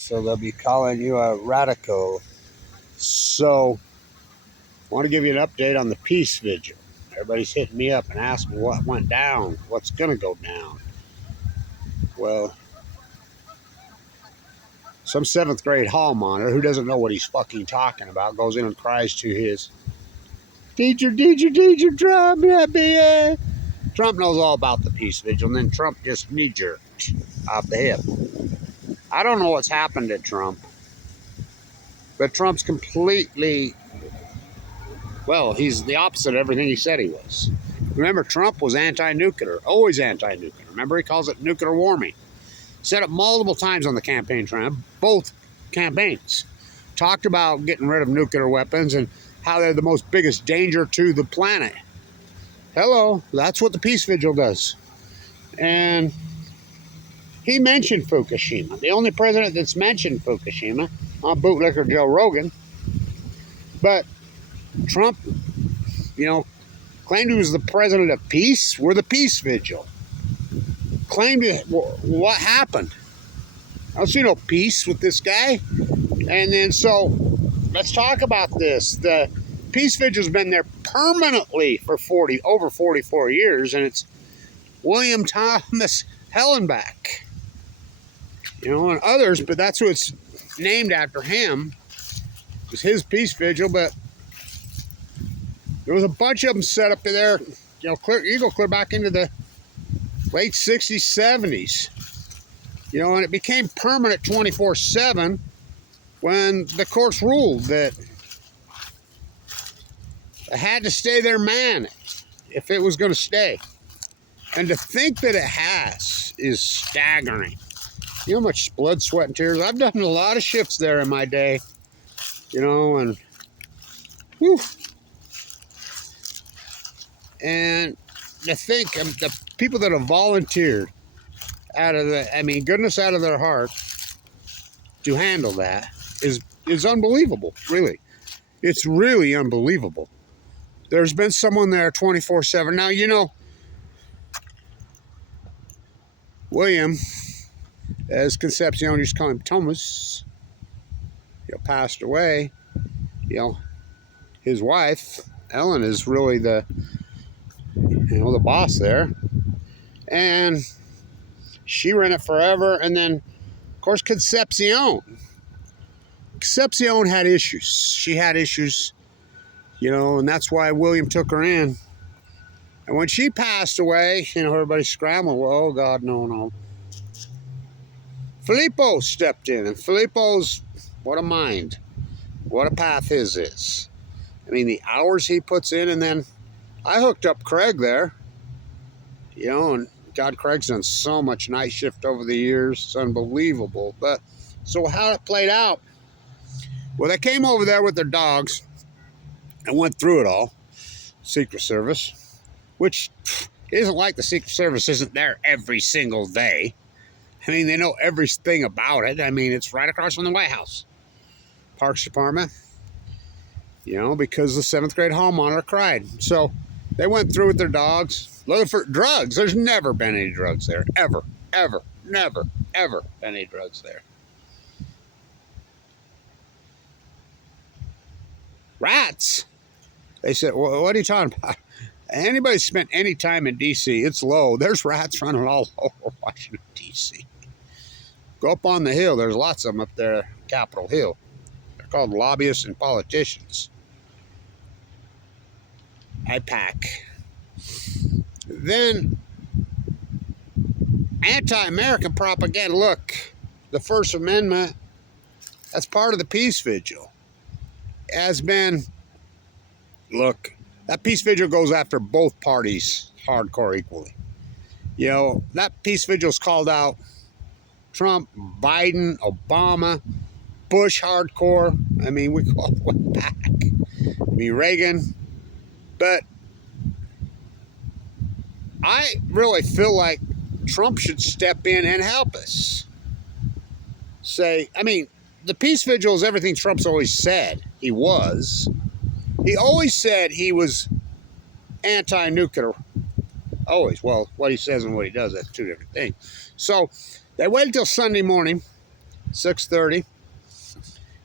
So they'll be calling you a radical. So I want to give you an update on the peace vigil. Everybody's hitting me up and asking what went down, what's going to go down. Well, some 7th grade hall monitor who doesn't know what he's fucking talking about goes in and cries to his teacher, Trump, yeah. Trump knows all about the peace vigil, and then Trump just knee-jerked off the hip. I don't know what's happened to Trump, but Trump's completely, well, he's the opposite of everything he said he was. Remember, Trump was anti-nuclear, always anti-nuclear. Remember, he calls it nuclear warming. Said it multiple times on the campaign trail, both campaigns. Talked about getting rid of nuclear weapons and how they're the most biggest danger to the planet. Hello, that's what the peace vigil does. And he mentioned Fukushima. The only president that's mentioned Fukushima on bootlicker Joe Rogan. But Trump, claimed he was the president of peace. We're the peace vigil. Claimed it. What happened? I don't see no peace with this guy. And then so let's talk about this. The peace vigil's been there permanently for over 44 years, and it's William Thomas Hellenbach, and others, but that's who it's named after him. It was his peace vigil, but there was a bunch of them set up there, clear back into the late 60s, 70s, and it became permanent 24/7 when the courts ruled that it had to stay there, man, if it was going to stay. And to think that it has is staggering. You know how much blood, sweat, and tears? I've done a lot of shifts there in my day, and whew. And to think of the people that have volunteered out of goodness out of their heart to handle that is unbelievable, really. It's really unbelievable. There's been someone there 24/7. Now, William, as Concepcion used to call him, Thomas, passed away. His wife, Ellen, is really the boss there. And she ran it forever. And then, of course, Concepcion had issues. She had issues, and that's why William took her in. And when she passed away, everybody's scrambling. Well, oh, God, no. Filippo stepped in, and Filippo's, what a mind. What a path his is. The hours he puts in, and then I hooked up Craig there, and God, Craig's done so much night shift over the years. It's unbelievable. But so how it played out, well, they came over there with their dogs and went through it all, Secret Service, which it isn't like the Secret Service isn't there every single day. They know everything about it. It's right across from the White House. Parks Department, because the 7th grade hall monitor cried. So they went through with their dogs, looking for drugs. There's never been any drugs there. Ever. Never, ever been any drugs there. Rats. They said, well, what are you talking about? Anybody spent any time in D.C., it's low. There's rats running all over Washington, D.C. Go up on the hill. There's lots of them up there, Capitol Hill. They're called lobbyists and politicians. IPAC. Then, anti-American propaganda. Look, the First Amendment, that's part of the peace vigil. Has been, look, that peace vigil goes after both parties hardcore equally. That peace vigil's called out Trump, Biden, Obama, Bush hardcore. We go all the way back. Reagan. But I really feel like Trump should step in and help us. The peace vigil is everything Trump's always said he was. He always said he was anti-nuclear. Always. Well, what he says and what he does, that's two different things. So they waited until Sunday morning 6:30.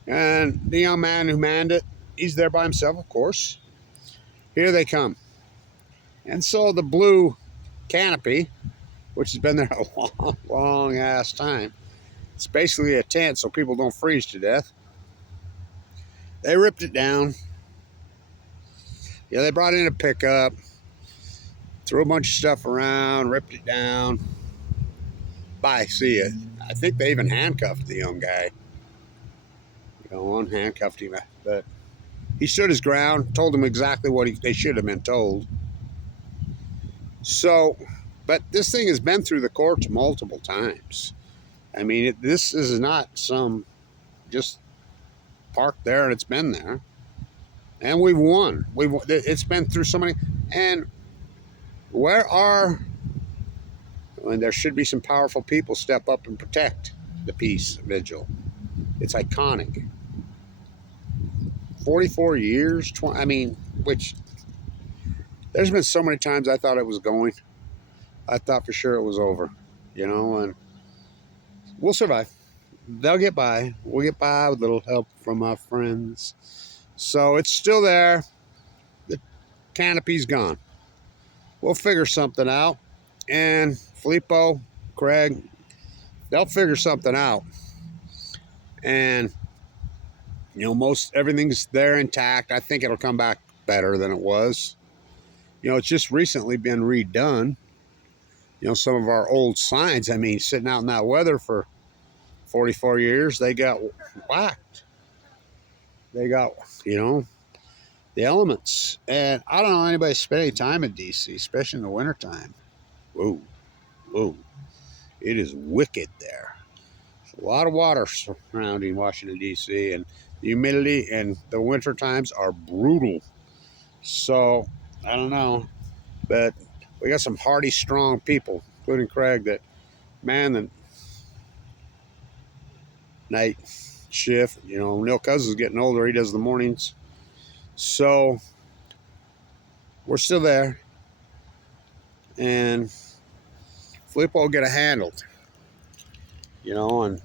And the young man who manned it, he's there by himself, of course. Here they come. And so the blue canopy, which has been there a long, long ass time, it's basically a tent so people don't freeze to death. They ripped it down. Yeah, they brought in a pickup, threw a bunch of stuff around, ripped it down. Bye, see ya. I think they even handcuffed the young guy. You know, unhandcuffed him, but he stood his ground, told them exactly what they should have been told. So, but this thing has been through the courts multiple times. I mean, this is not some just parked there and it's been there. And we've won. It's been through so many. And where are, and there should be some powerful people step up and protect the peace vigil. It's iconic. 44 years, 20, I mean, which there's been so many times I thought it was going. I thought for sure it was over, you know, and we'll survive. They'll get by. We'll get by with a little help from our friends. So it's still there. The canopy's gone. We'll figure something out. And Filippo, Craig, they'll figure something out. And, you know, most everything's there intact. I think it'll come back better than it was. You know, it's just recently been redone. You know, some of our old signs, I mean, sitting out in that weather for 44 years, they got whacked. They got, you know, the elements. And I don't know anybody spend any time in D.C., especially in the wintertime. Whoa, whoa. It is wicked there. There's a lot of water surrounding Washington, D.C., and the humidity and the winter times are brutal. So, I don't know. But we got some hardy, strong people, including Craig, that man the night shift. You know, Neil Cousins is getting older. He does the mornings. So we're still there. And Filippo will get it handled. You know, and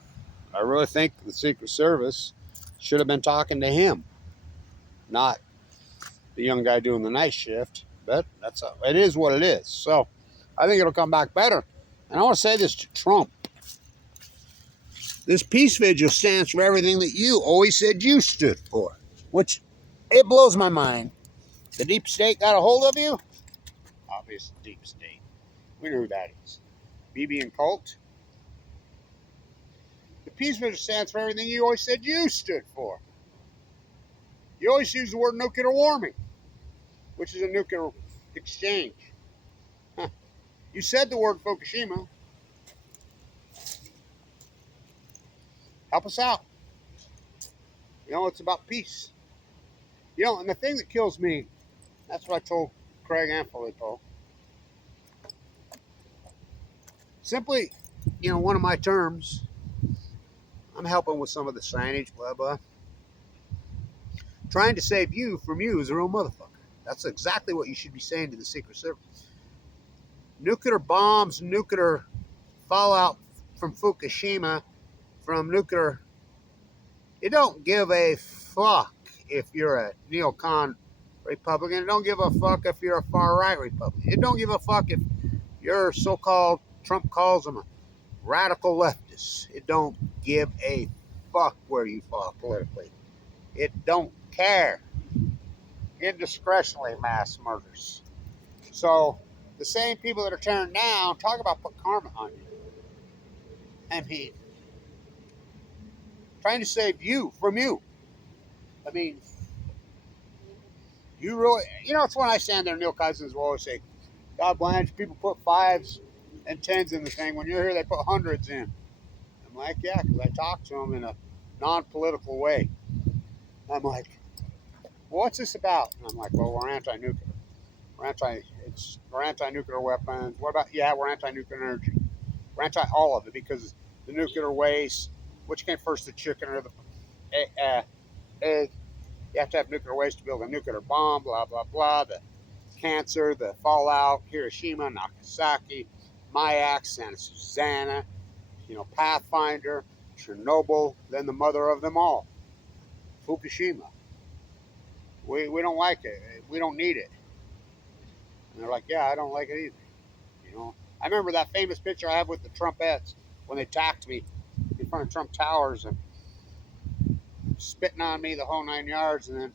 I really think the Secret Service should have been talking to him, not the young guy doing the night shift. But it is what it is. So I think it'll come back better. And I want to say this to Trump. This peace vigil stands for everything that you always said you stood for, which it blows my mind. The deep state got a hold of you? Obvious deep state. We know who that is. BB and Colt. The peace vigil stands for everything you always said you stood for. You always use the word nuclear warming, which is a nuclear exchange. Huh. You said the word Fukushima. Help us out. You know, it's about peace. You know, and the thing that kills me, that's what I told Craig and Filippo. Simply, you know, one of my terms, I'm helping with some of the signage, blah, blah. Trying to save you from you is a real motherfucker. That's exactly what you should be saying to the Secret Service. Nuclear bombs, nuclear fallout from Fukushima, from nuclear, it don't give a fuck if you're a neocon Republican. It don't give a fuck if you're a far-right Republican. It don't give a fuck if you're so-called, Trump calls them a radical leftist. It don't give a fuck where you fall politically. It don't care. Indiscretionally mass murders. So the same people that are tearing down, talk about put karma on you. I mean, trying to save you from you. I mean, you really, you know, it's when I stand there, Neil Cousins will always say, God bless, people put 5s and 10s in the thing. When you're here, they put 100s in. I'm like, yeah, because I talk to them in a non-political way. I'm like, well, what's this about? And I'm like, well, we're anti-nuclear. We're anti-nuclear weapons. What about, yeah, we're anti-nuclear energy. We're anti all of it because the nuclear waste, which came first, the chicken or the egg? You have to have nuclear waste to build a nuclear bomb, blah, blah, blah. The cancer, the fallout, Hiroshima, Nagasaki, Mayak, Santa Susana, you know, Pathfinder. Chernobyl, then the mother of them all, Fukushima. We don't like it. We don't need it. And they're like, yeah, I don't like it either. You know, I remember that famous picture I have with the Trumpettes when they attacked me in front of Trump Towers and spitting on me the whole 9 yards. And then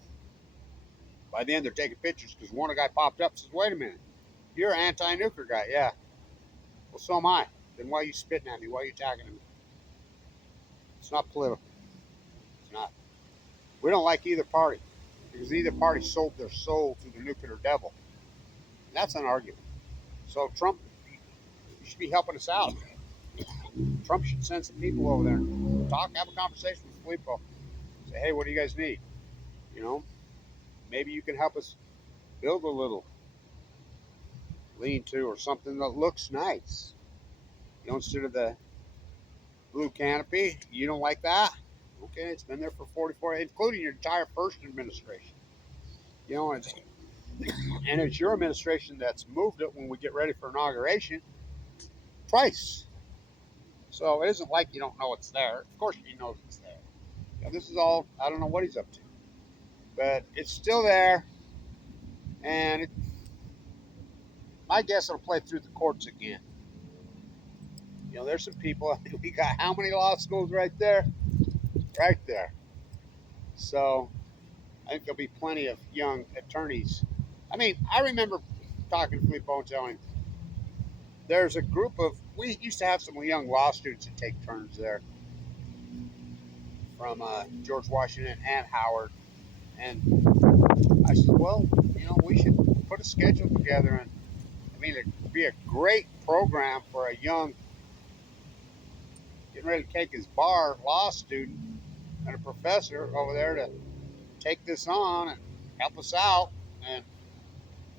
by the end, they're taking pictures because one guy popped up and says, wait a minute, you're an anti-nuclear guy. Yeah. Well, so am I. Then why are you spitting at me? Why are you attacking me? It's not political. It's not. We don't like either party because either party sold their soul to the nuclear devil. And that's an argument. So Trump, you should be helping us out. Trump should send some people over there and talk, have a conversation with Filippo. Say, hey, what do you guys need? You know, maybe you can help us build a little lean-to or something that looks nice. You know, instead of the blue canopy, you don't like that? Okay, it's been there for 44, including your entire first administration. You know, and it's your administration that's moved it when we get ready for inauguration twice. So it isn't like you don't know it's there. Of course he knows it's there. You know, this is all, I don't know what he's up to. But it's still there. And my guess it'll play through the courts again. You know, there's some people, we got how many law schools right there? Right there. So I think there'll be plenty of young attorneys. I mean, I remember talking to Filippo and telling him, there's a group of, we used to have some young law students that take turns there from George Washington and Howard. And I said, well, you know, we should put a schedule together. And I mean, it'd be a great program for a young, getting ready to take his bar law student and a professor over there to take this on and help us out. And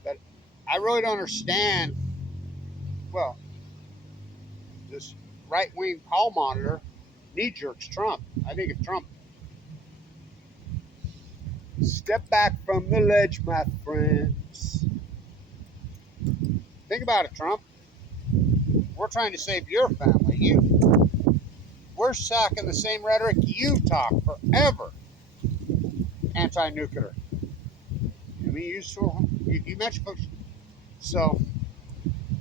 but I really don't understand. Well, this right-wing hall monitor knee jerks Trump. I think if Trump step back from the ledge, my friends. Think about it, Trump. We're trying to save your family. We're talking the same rhetoric you talk forever. Anti-nuclear. I mean, you mentioned folks. So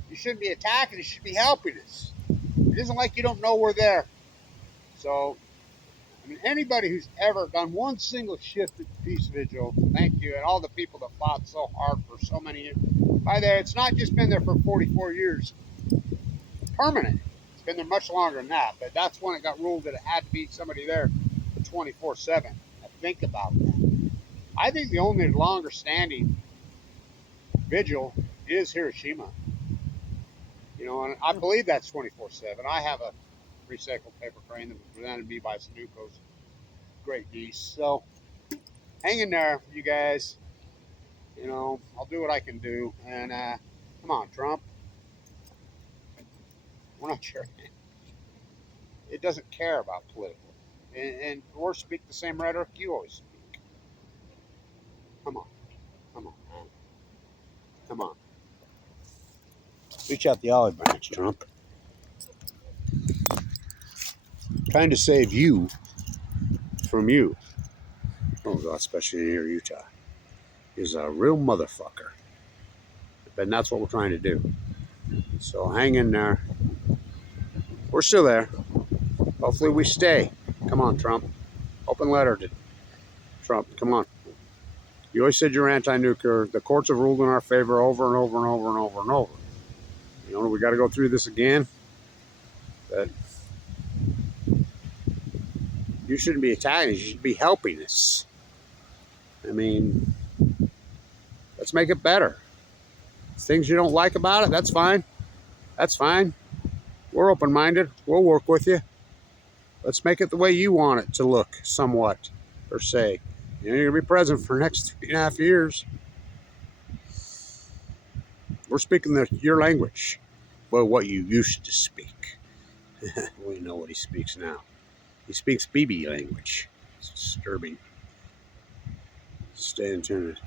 you shouldn't be attacking. You should be helping us. It isn't like you don't know we're there. So, I mean, anybody who's ever done one single shift at the Peace Vigil, thank you, and all the people that fought so hard for so many years. By there, it's not just been there for 44 years, permanent. It's been there much longer than that, but that's when it got ruled that it had to be somebody there 24/7. Now, think about that. I think the only longer standing vigil is Hiroshima. You know, and I believe that's 24/7. I have a recycled paper crane that was presented to me by Sudoku's great niece. So hang in there, you guys. You know, I'll do what I can do. And come on, Trump. We're not sure. It doesn't care about political. And we're speak the same rhetoric you always speak. Come on. Come on, man. Come on. Reach out the olive branch, Trump. Trying to save you from you. Oh, God, especially here in Utah. Is a real motherfucker. And that's what we're trying to do. So hang in there. We're still there. Hopefully we stay. Come on, Trump. Open letter to Trump. Come on. You always said you're anti-nuclear. The courts have ruled in our favor over and over and over and over and over. You know, we got to go through this again. But you shouldn't be attacking us. You should be helping us. I mean, let's make it better. Things you don't like about it, that's fine. That's fine. We're open-minded. We'll work with you. Let's make it the way you want it to look, somewhat, per se. You know, you're going to be president for the next 3.5 years. We're speaking your language. Well, what you used to speak. We know what he speaks now. He speaks BB language. It's disturbing. Stay in tune.